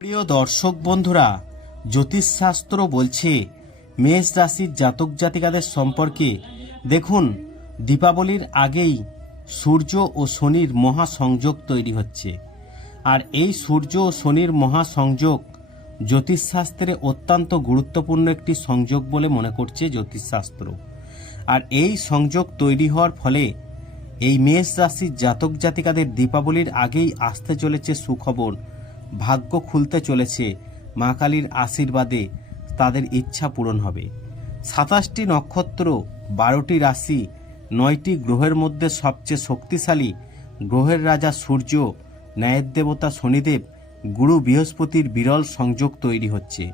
প্রিয় দর্শক বন্ধুরা, জ্যোতিষশাস্ত্র বলছে, মেষ রাশির জাতক জাতিকাদের সম্পর্কে। দেখুন, দীপাবলির আগেই সূর্য ও শনির মহাসংযোগ তৈরি হচ্ছে। আর এই সূর্য ও শনির মহাসংযোগ জ্যোতিষশাস্ত্রে অত্যন্ত গুরুত্বপূর্ণ একটি সংযোগ বলে মনে করছে জ্যোতিষশাস্ত্র। আর এই সংযোগ তৈরি হওয়ার ফলে এই মেষ রাশির জাতক জাতিকাদের দীপাবলির আগেই আসতে চলেছে সুখবর। ভাগ্য খুলতে চলেছে মা কালীর আশীর্বাদে তাদের ইচ্ছা পূরণ হবে। সাতাশটি নক্ষত্র, বারোটি রাশি, নয়টি গ্রহের মধ্যে সবচেয়ে শক্তিশালী গ্রহের রাজা সূর্য, ন্যায়ের দেবতা শনিদেব, গুরু বৃহস্পতির বিরল সংযোগ তৈরি হচ্ছে।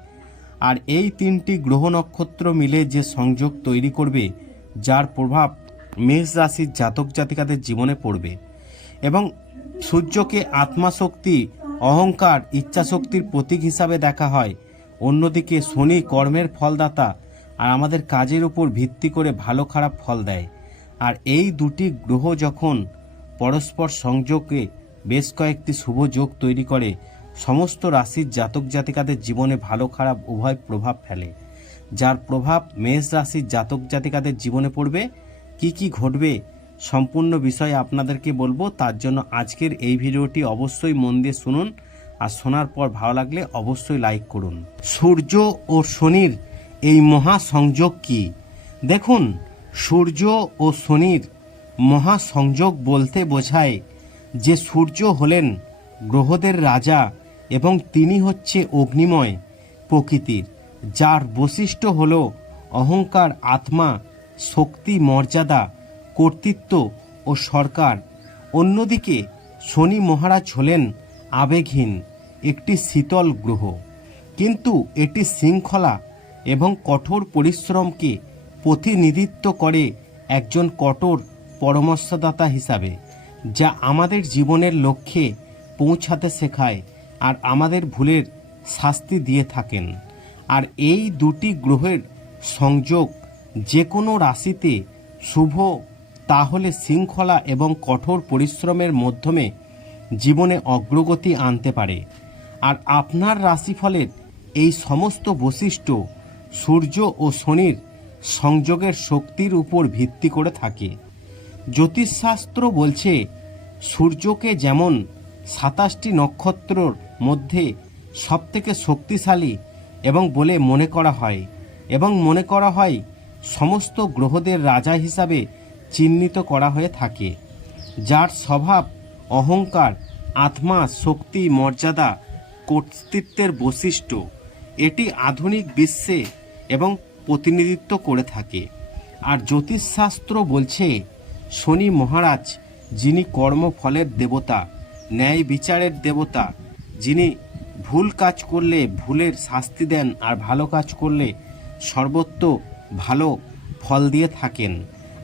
আর এই তিনটি গ্রহ নক্ষত্র মিলে যে সংযোগ তৈরি করবে, যার প্রভাব মেষ রাশির জাতক জাতিকাদের জীবনে পড়বে। এবং সূর্যকে আত্মাশক্তি অহংকার ইচ্ছাশক্তির প্রতীক হিসাবে দেখা হয়। অন্যদিকে শনি কর্মের ফলদাতা আর আমাদের কাজের উপর ভিত্তি করে ভালো খারাপ ফল দেয়। আর এই দুটি গ্রহ যখন পরস্পর সংযোগে বেশ কয়েকটি শুভ যোগ তৈরি করে, সমস্ত রাশির জাতক জাতিকাদের জীবনে ভালো খারাপ উভয় প্রভাব ফেলে। যার প্রভাব মেষ রাশির জাতক জাতিকাদের জীবনে পড়বে, কি কি ঘটবে সম্পূর্ণ বিষয়ে আপনাদেরকে বলব, তার জন্য আজকের এই ভিডিওটি অবশ্যই মন দিয়ে শুনুন। আর শোনার পর ভালো লাগলে অবশ্যই লাইক করুন। সূর্য ও শনির এই মহা সংযোগ কি? দেখুন, সূর্য ও শনির মহা সংযোগ বলতে বোঝায় যে সূর্য হলেন গ্রহদের রাজা এবং তিনি হচ্ছে অগ্নিময় প্রকৃতির, যার বৈশিষ্ট্য হল অহংকার, আত্মা, শক্তি, মর্যাদা কর্তৃত্ব ও সরকার। অন্যদিকে শনি মহারাজ হলেন আবেগহীন, একটি শীতল গ্রহ। কিন্তু এটি শৃঙ্খলা এবং কঠোর পরিশ্রমকে প্রতিনিধিত্ব করে একজন কঠোর পরামর্শদাতা হিসাবে, যা আমাদের জীবনের লক্ষ্যে পৌঁছাতে শেখায় আর আমাদের ভুলের শাস্তি দিয়ে থাকেন। আর এই দুটি গ্রহের সংযোগ যে কোনো রাশিতে শুভ তাহলে শৃঙ্খলা এবং কঠোর পরিশ্রমের মাধ্যমে জীবনে অগ্রগতি আনতে পারে। আর আপনার রাশিফলের এই সমস্ত বৈশিষ্ট্য সূর্য ও শনির সংযোগের শক্তির উপর ভিত্তি করে থাকে। জ্যোতিষশাস্ত্র বলছে, সূর্যকে যেমন সাতাশটি নক্ষত্রর মধ্যে সবথেকে শক্তিশালী এবং বলে মনে করা হয়, এবং মনে করা হয় সমস্ত গ্রহদের রাজা হিসাবে চিহ্নিত করা হয়ে থাকে, যার স্বভাব অহংকার, আত্মা, শক্তি, মর্যাদা, কর্তৃত্বের বৈশিষ্ট্য। এটি আধুনিক বিশ্বে এবং প্রতিনিধিত্ব করে থাকে। আর জ্যোতিষশাস্ত্র বলছে, শনি মহারাজ, যিনি কর্মফলের দেবতা, ন্যায় বিচারের দেবতা, যিনি ভুল কাজ করলে ভুলের শাস্তি দেন আর ভালো কাজ করলে সর্বত্র ভালো ফল দিয়ে থাকেন।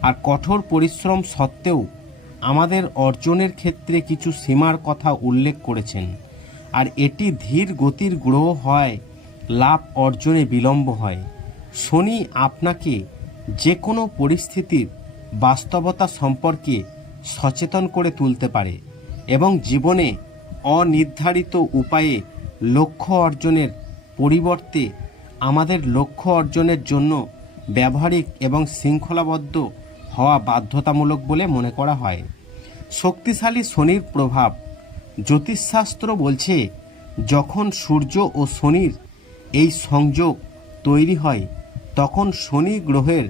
আর কঠোর পরিশ্রম সত্ত্বেও আমাদের অর্জনের ক্ষেত্রে কিছু সীমার কথা উল্লেখ করেছেন। আর এটি ধীর গতির গ্রহ হয়, লাভ অর্জনে বিলম্ব হয়। শনি আপনাকে যে কোনো পরিস্থিতির বাস্তবতা সম্পর্কে সচেতন করে তুলতে পারে এবং জীবনে অনির্ধারিত উপায়ে লক্ষ্য অর্জনের পরিবর্তে আমাদের লক্ষ্য অর্জনের জন্য ব্যবহারিক এবং শৃঙ্খলাবদ্ধ হওয়া বাধ্যতামূলক বলে মনে করা হয়। শক্তিশালী শনির প্রভাব জ্যোতিষশাস্ত্র বলছে, যখন সূর্য ও শনির এই সংযোগ তৈরি হয়, তখন শনি গ্রহের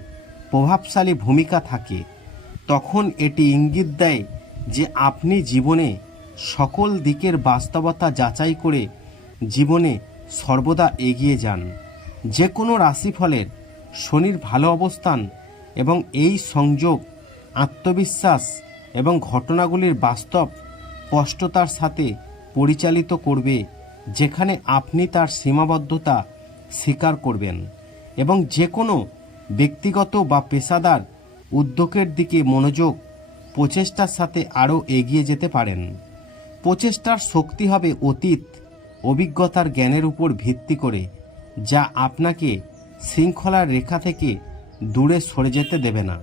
প্রভাবশালী ভূমিকা থাকে। তখন এটি ইঙ্গিত দেয় যে আপনি জীবনে সকল দিকের বাস্তবতা যাচাই করে জীবনে সর্বদা এগিয়ে যান। যে কোনো রাশিফলের শনির ভালো অবস্থান এবং এই সংযোগ, আত্মবিশ্বাস এবং ঘটনাগুলির বাস্তব স্পষ্টতার সাথে পরিচালিত করবে যেখানে আপনি তার সীমাবদ্ধতা স্বীকার করবেন এবং যে কোনো ব্যক্তিগত বা পেশাদার উদ্যোগের দিকে মনোযোগ প্রচেষ্টার সাথে আরও এগিয়ে যেতে পারেন। প্রচেষ্টার শক্তি হবে অতীত, অভিজ্ঞতার জ্ঞানের উপর ভিত্তি করে, যা আপনাকে শৃঙ্খলার রেখা থেকে দূরে সরে যেতে দেবে না।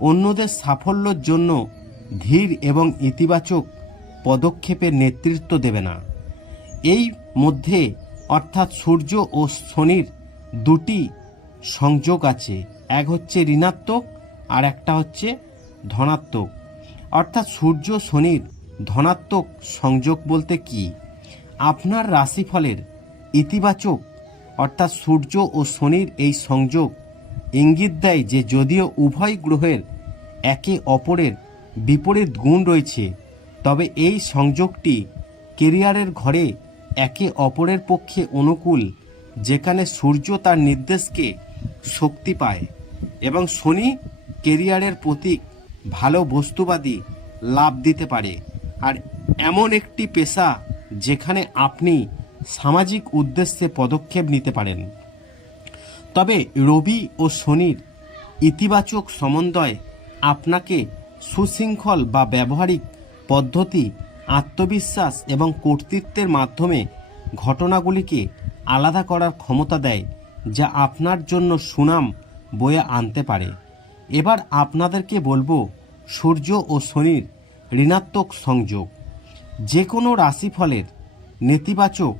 অন্যদের সাফল্যর জন্য ধীর এবং ইতিবাচক পদক্ষেপের নেতৃত্ব দেবে না। এই মধ্যে অর্থাৎ সূর্য ও শনির দুটি সংযোগ আছে। এক হচ্ছে ঋণাত্মক আর একটা হচ্ছে ধনাত্মক। অর্থাৎ সূর্য শনির ধনাত্মক সংযোগ বলতে কি? আপনার রাশিফলের ইতিবাচক অর্থাৎ সূর্য ও শনির এই সংযোগ ইঙ্গিত দেয় যে যদিও উভয় গ্রহের একে অপরের বিপরীত গুণ রয়েছে, তবে এই সংযোগটি কেরিয়ারের ঘরে একে অপরের পক্ষে অনুকূল, যেখানে সূর্য তার নির্দেশকে শক্তি পায় এবং শনি কেরিয়ারের প্রতীক ভালো বস্তুবাদী লাভ দিতে পারে। আর এমন একটি পেশা যেখানে আপনি সামাজিক উদ্দেশ্যে পদক্ষেপ নিতে পারেন। তবে রবি ও শনির ইতিবাচক সমন্বয় আপনাকে সুশৃঙ্খল বা ব্যবহারিক পদ্ধতি, আত্মবিশ্বাস এবং কর্তৃত্বের মাধ্যমে ঘটনাগুলিকে আলাদা করার ক্ষমতা দেয়, যা আপনার জন্য সুনাম বয়ে আনতে পারে। এবার আপনাদেরকে বলব সূর্য ও শনির ঋণাত্মক সংযোগ। যে কোনো রাশিফলের নেতিবাচক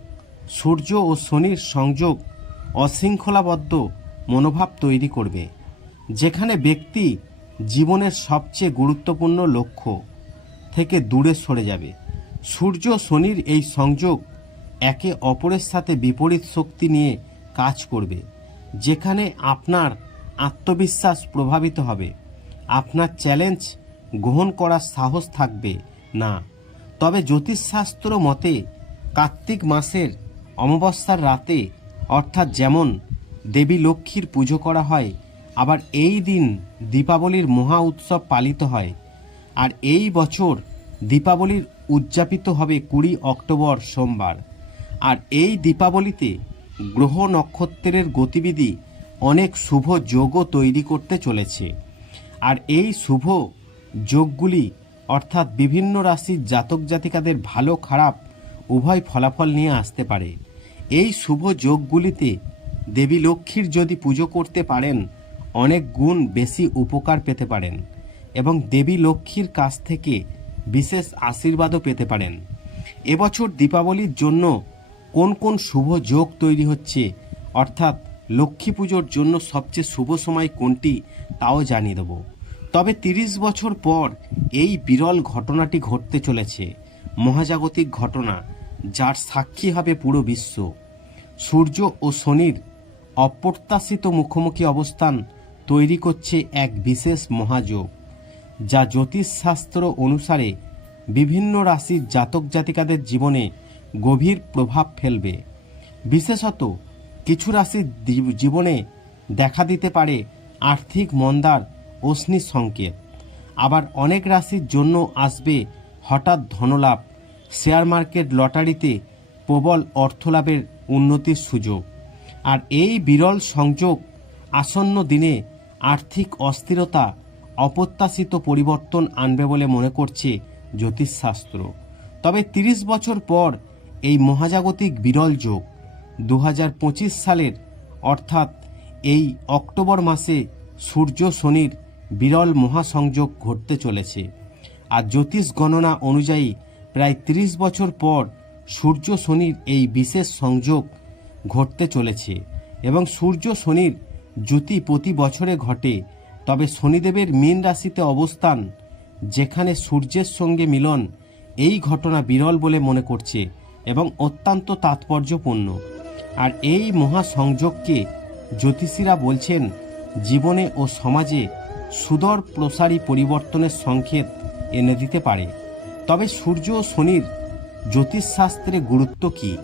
সূর্য ও শনির সংযোগ অশৃঙ্খলাবদ্ধ মনোভাব তৈরি করবে, যেখানে ব্যক্তি জীবনের সবচেয়ে গুরুত্বপূর্ণ লক্ষ্য থেকে দূরে সরে যাবে। সূর্য শনির এই সংযোগ একে অপরের সাথে বিপরীত শক্তি নিয়ে কাজ করবে, যেখানে আপনার আত্মবিশ্বাস প্রভাবিত হবে। আপনার চ্যালেঞ্জ গ্রহণ করার সাহস থাকবে না। তবে জ্যোতিষশাস্ত্র মতে, কার্তিক মাসের অমাবস্যার রাতে অর্থাৎ যেমন দেবী লক্ষ্মীর পুজো করা হয়, আবার এই দিন দীপাবলির মহা উৎসব পালিত হয়। আর এই বছর দীপাবলির উদযাপিত হবে কুড়ি অক্টোবর সোমবার। আর এই দীপাবলিতে গ্রহ নক্ষত্রের গতিবিধি অনেক শুভ যোগও তৈরি করতে চলেছে। আর এই শুভ যোগগুলি অর্থাৎ বিভিন্ন রাশির জাতক জাতিকাদের ভালো খারাপ উভয় ফলাফল নিয়ে আসতে পারে। এই শুভ যোগগুলিতে দেবী লক্ষ্মীর যদি পুজো করতে পারেন, অনেক গুণ বেশি উপকার পেতে পারেন এবং দেবী লক্ষ্মীর কাছ থেকে বিশেষ আশীর্বাদও পেতে পারেন। এবছর দীপাবলির জন্য কোন কোন শুভ যোগ তৈরি হচ্ছে, অর্থাৎ লক্ষ্মী পুজোর জন্য সবচেয়ে শুভ সময় কোনটি তাও জানিয়ে দেব। তবে তিরিশ বছর পর এই বিরল ঘটনাটি ঘটতে চলেছে, মহাজাগতিক ঘটনা। যার সাক্ষী হবে পুরো বিশ্ব। সূর্য ও শনির অপ্রত্যাশিত মুখোমুখি অবস্থান তৈরি করছে এক বিশেষ মহাযোগ, যা জ্যোতিষশাস্ত্র অনুসারে বিভিন্ন রাশির জাতক জাতিকাদের জীবনে গভীর প্রভাব ফেলবে। বিশেষত কিছু রাশির জীবনে দেখা দিতে পারে আর্থিক মন্দার অশ্নি সংকেত আবার অনেক রাশির জন্য আসবে হঠাৎ ধনলাভ শেয়ার মার্কেট লটারিতে প্রবল অর্থলাভের উন্নতির সুযোগ। আর এই বিরল সংযোগ আসন্ন দিনে আর্থিক অস্থিরতা, অপ্রত্যাশিত পরিবর্তন আনবে বলে মনে করছে জ্যোতিষশাস্ত্র। তবে তিরিশ বছর পর এই মহাজাগতিক বিরল যোগ দু হাজার পঁচিশ সালের, অর্থাৎ এই অক্টোবর মাসে সূর্য শনির বিরল মহাসংযোগ ঘটতে চলেছে। আর জ্যোতিষ গণনা অনুযায়ী প্রায় ৩০ বছর পর সূর্য শনির এই বিশেষ সংযোগ ঘটতে চলেছে এবং সূর্য শনির জ্যোতি প্রতি বছরে ঘটে। তবে শনিদেবের মীন রাশিতে অবস্থান, যেখানে সূর্যের সঙ্গে মিলন, এই ঘটনা বিরল বলে মনে করছে এবং অত্যন্ত তাৎপর্যপূর্ণ। আর এই মহাসংযোগকে জ্যোতিষীরা বলছেন, জীবনে ও সমাজে সুদর প্রসারী পরিবর্তনের সংকেত এনে দিতে পারে। তবে সূর্য ও শনির জ্যোতিষশাস্ত্রে গুরুত্ব কী?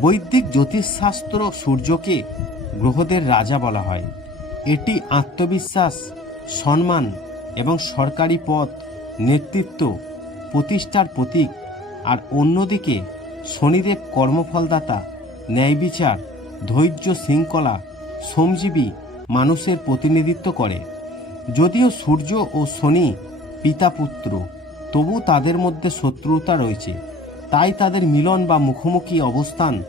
বৈদিক জ্যোতিষশাস্ত্র সূর্যকে গ্রহদের রাজা বলা হয়। এটি আত্মবিশ্বাস, সম্মান এবং সরকারি পদ নেতৃত্ব, প্রতিষ্ঠার প্রতীক আর অন্যদিকে শনিদেব কর্মফলদাতা ন্যায় বিচার ধৈর্য শৃঙ্খলা, শ্রমজীবী মানুষের প্রতিনিধিত্ব করে। যদিও সূর্য ও শনি পিতা পুত্র তবু তাদের মধ্যে শত্রুতা রয়েছে। তাই তাদের মিলন বা মুখোমুখি অবস্থান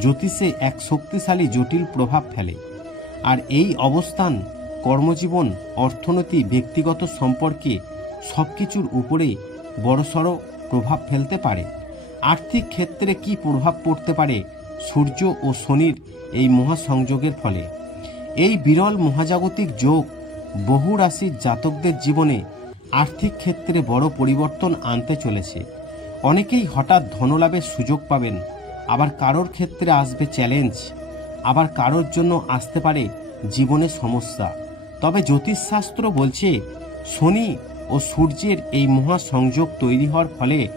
জ্যোতিষে এক শক্তিশালী জটিল প্রভাব ফেলে। আর এই অবস্থান কর্মজীবন, অর্থনীতি, ব্যক্তিগত সম্পর্কে সব কিছুর উপরে বড়সড় প্রভাব ফেলতে পারে। আর্থিক ক্ষেত্রে কি প্রভাব পড়তে পারে সূর্য ও শনির এই মহাসংযোগের ফলে? এই বিরল মহাজাগতিক যোগ বহু রাশির জাতকদের জীবনে আর্থিক ক্ষেত্রে বড় পরিবর্তন আনতে চলেছে। অনেকেই হঠাৎ ধনলাভের সুযোগ পাবেন, আবার কারোর ক্ষেত্রে আসবে চ্যালেঞ্জ আবার কারোর জন্য আসতে পারে জীবনে সমস্যা। তবে জ্যোতিষশাস্ত্র বলছে, শনি ও সূর্যের এই মহাসংযোগ তৈরি হওয়ার ফলে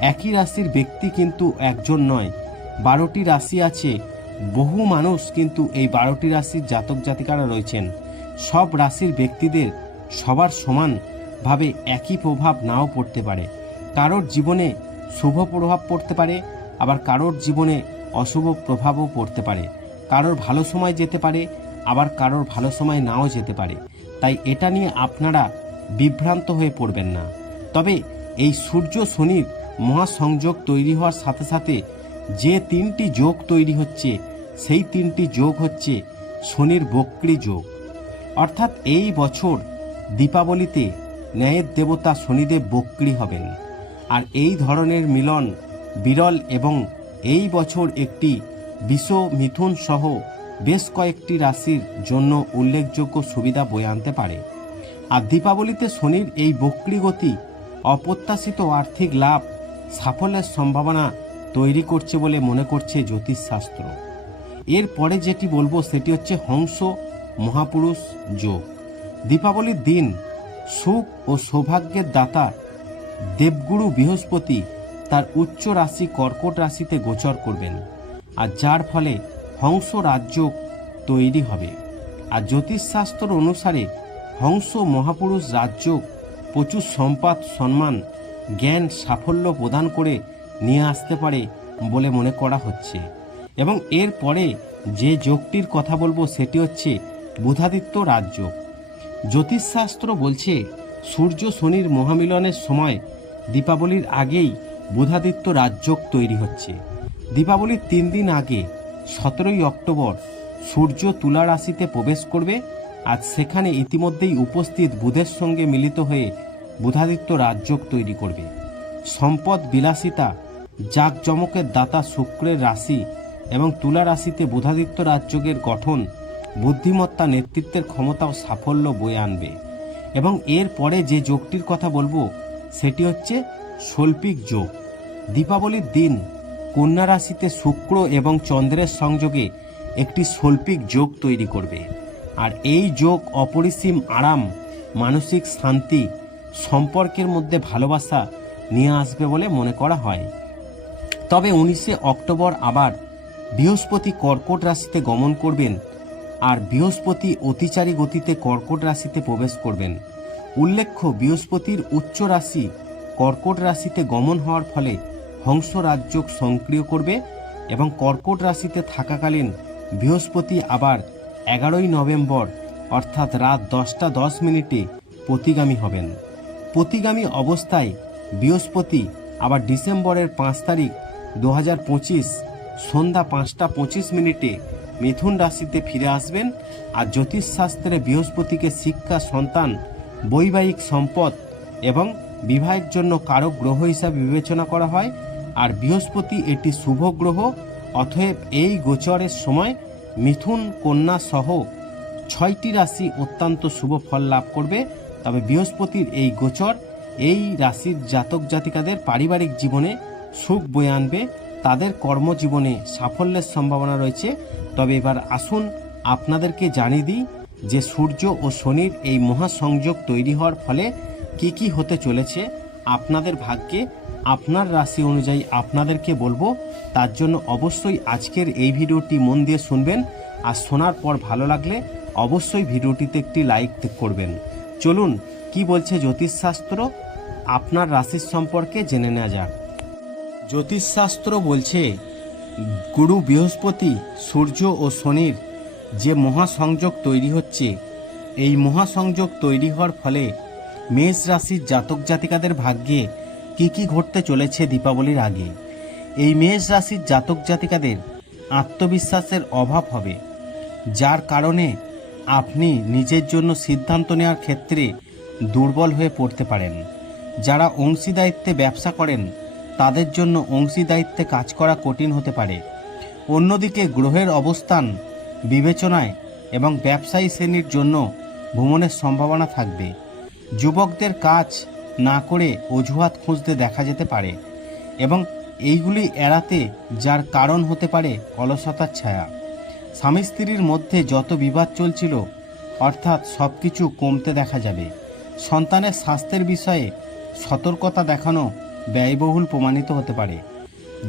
একই রাশির ব্যক্তি কিন্তু একজন নয়, বারোটি রাশি আছে। বহু মানুষ কিন্তু এই বারোটি রাশির জাতক জাতিকারা রয়েছেন। সব রাশির ব্যক্তিদের সবার সমানভাবে একই প্রভাব নাও পড়তে পারে। কারোর জীবনে শুভ প্রভাব পড়তে পারে, আবার কারোর জীবনে অশুভ প্রভাবও পড়তে পারে। কারোর ভালো সময় যেতে পারে, আবার কারোর ভালো সময় নাও যেতে পারে। তাই এটা নিয়ে আপনারা বিভ্রান্ত হয়ে পড়বেন না। তবে এই সূর্য শনির মহাসংযোগ তৈরি হওয়ার সাথে সাথে যে তিনটি যোগ তৈরি হচ্ছে, সেই তিনটি যোগ হচ্ছে শনির বক্রি যোগ। অর্থাৎ এই বছর দীপাবলিতে ন্যায়ের দেবতা শনিদেব বক্রি হবেন। আর এই ধরনের মিলন বিরল এবং এই বছর একটি বিষ মিথুন সহ বেশ কয়েকটি রাশির জন্য উল্লেখযোগ্য সুবিধা বয়ে আনতে পারে। আর দীপাবলিতে শনির এই বক্রি গতি অপ্রত্যাশিত আর্থিক লাভ সাফল্যের সম্ভাবনা তৈরি করছে বলে মনে করছে জ্যোতিষশাস্ত্র। এরপরে যেটি বলব সেটি হচ্ছে হংস মহাপুরুষ যোগ। দীপাবলির দিন সুখ ও সৌভাগ্যের দাতা দেবগুরু বৃহস্পতি তার উচ্চ রাশি কর্কট রাশিতে গোচর করবেন, আর যার ফলে হংস রাজ্য তৈরি হবে। আর জ্যোতিষশাস্ত্র অনুসারে হংস মহাপুরুষ রাজ্য প্রচুর সম্পদ, সম্মান, জ্ঞান, সাফল্য প্রদান করে নিয়ে আসতে পারে বলে মনে করা হচ্ছে। এবং এর পরে যে যোগটির কথা বলব সেটি হচ্ছে বুধাদিত্য রাজ্য। জ্যোতিষশাস্ত্র বলছে, সূর্য শনির মহামিলনের সময় দীপাবলির আগেই বুধাদিত্য রাজযোগ তৈরি হচ্ছে। দীপাবলির তিন দিন আগে, সতেরোই অক্টোবর, সূর্য তুলা রাশিতে প্রবেশ করবে। আজ সেখানে ইতিমধ্যেই উপস্থিত বুধের সঙ্গে মিলিত হয়ে বুধাদিত্য রাজযোগ তৈরি করবে। সম্পদ বিলাসিতা, জাকজমকের দাতা শুক্রের রাশি এবং তুলা রাশিতে বুধাদিত্য রাজযোগের গঠন বুদ্ধিমত্তা নেতৃত্বের ক্ষমতা ও সাফল্য বয়ে আনবে। এবং এর পরে যে যোগটির কথা বলব, সেটি হচ্ছে শৈল্পিক যোগ। দীপাবলির দিন কন্যা রাশিতে শুক্র এবং চন্দ্রের সংযোগে একটি শৈল্পিক যোগ তৈরি করবে। আর এই যোগ অপরিসীম আরাম, মানসিক শান্তি, সম্পর্কের মধ্যে ভালোবাসা নিয়ে আসবে বলে মনে করা হয়। তবে উনিশে অক্টোবর আবার বৃহস্পতি কর্কট রাশিতে গমন করবেন আর বৃহস্পতি অতিচারী গতিতে কর্কট রাশিতে প্রবেশ করবেন। উল্লেখ্য, বৃহস্পতির উচ্চ রাশি কর্কট রাশিতে গমন হওয়ার ফলে হংস রাজ্য সক্রিয় করবে এবং কর্কট রাশিতে থাকাকালীন বৃহস্পতি আবার এগারোই নভেম্বর, অর্থাৎ রাত দশটা দশ মিনিটে প্রতিগামী হবেন। প্রতিগামী অবস্থায় বৃহস্পতি আবার ডিসেম্বরের পাঁচ তারিখ, দু হাজার পঁচিশ, সন্ধ্যা পাঁচটা পঁচিশ মিনিটে মিথুন রাশিতে ফিরে আসবেন আর জ্যোতিষশাস্ত্রে বৃহস্পতিকে শিক্ষা, সন্তান, বৈবাহিক সম্পদ এবং বিবাহের জন্য কারক গ্রহ হিসাবে বিবেচনা করা হয়। আর বৃহস্পতি এটি শুভ গ্রহ, অতএব এই গোচরের সময় মিথুন কন্যা সহ ছয়টি রাশি অত্যন্ত শুভ ফল লাভ করবে। তবে বৃহস্পতির এই গোচর এই রাশির জাতক জাতিকাদের পারিবারিক জীবনে সুখ বয়ে আনবে। তাদের কর্মজীবনে সাফল্যের সম্ভাবনা রয়েছে। তবে এবার আসুন আপনাদেরকে জানিয়ে দিই যে সূর্য ও শনির এই মহাসংযোগ তৈরি হওয়ার ফলে কি কি হতে চলেছে, আপনাদের ভাগ্যে, আপনার রাশি অনুযায়ী আপনাদেরকে বলব। তার জন্য অবশ্যই আজকের এই ভিডিওটি মন দিয়ে শুনবেন আর শোনার পর ভালো লাগলে অবশ্যই ভিডিওটিতে একটি লাইক করবেন। চলুন, কি বলছে জ্যোতিষশাস্ত্র? আপনার রাশির সম্পর্কে জেনে নেওয়া যাক। জ্যোতিষশাস্ত্র বলছে, গুরু বৃহস্পতি, সূর্য ও শনির যে মহাসংযোগ তৈরি হচ্ছে, এই মহাসংযোগ তৈরি হওয়ার ফলে মেষ রাশির জাতক জাতিকাদের ভাগ্যে কি কি ঘটতে চলেছে দীপাবলির আগে? এই মেষ রাশির জাতক জাতিকাদের আত্মবিশ্বাসের অভাব হবে, যার কারণে আপনি নিজের জন্য সিদ্ধান্ত নেওয়ার ক্ষেত্রে দুর্বল হয়ে পড়তে পারেন। যারা অংশীদারিত্বে ব্যবসা করেন তাদের জন্য অংশীদায়িত্বে কাজ করা কঠিন হতে পারে। অন্যদিকে গ্রহের অবস্থান, বিবেচনায় এবং ব্যবসায়ী শ্রেণির জন্য ভ্রমণের সম্ভাবনা থাকবে। যুবকদের কাজ না করে অজুহাত খুঁজতে দেখা যেতে পারে এবং এইগুলি এড়াতে যার কারণ হতে পারে অলসতার ছায়া। স্বামী স্ত্রীর মধ্যে যত বিবাদ চলছিল, অর্থাৎ সব কিছু কমতে দেখা যাবে। সন্তানের স্বাস্থ্যের বিষয়ে সতর্কতা দেখানো ব্যয়বহুল প্রমাণিত হতে পারে।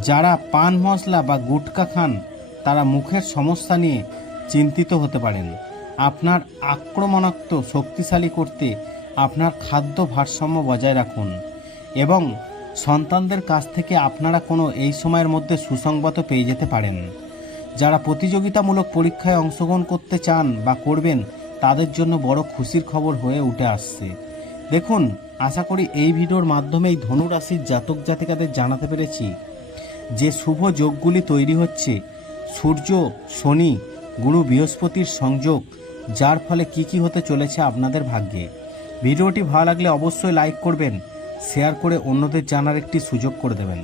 যারা পান মশলা বা গুটকা খান, তারা মুখের সমস্যা নিয়ে চিন্তিত হতে পারেন। আপনার আক্রমণাত্ম শক্তিশালী করতে আপনার খাদ্য ভারসাম্য বজায় রাখুন এবং সন্তানদের কাছ থেকে আপনারা কোনো এই সময়ের মধ্যে সুসংবাদ পেয়ে যেতে পারেন। যারা প্রতিযোগিতামূলক পরীক্ষায় অংশগ্রহণ করতে চান বা করবেন, তাদের জন্য বড় খুশির খবর হয়ে উঠে আসছে। দেখুন আশা করি এই ভিডিওর মাধ্যমেই ধনুরাশির জাতক জাতিকাদের জানাতে পেরেছি যে শুভ যোগগুলি তৈরি হচ্ছে। সূর্য, শনি, গুরু বৃহস্পতির সংযোগ, যার ফলে কি কি হতে চলেছে আপনাদের ভাগ্যে। ভিডিওটি ভালো লাগলে অবশ্যই লাইক করবেন শেয়ার করে অন্যদের জানার একটি সুযোগ করে দেবেন।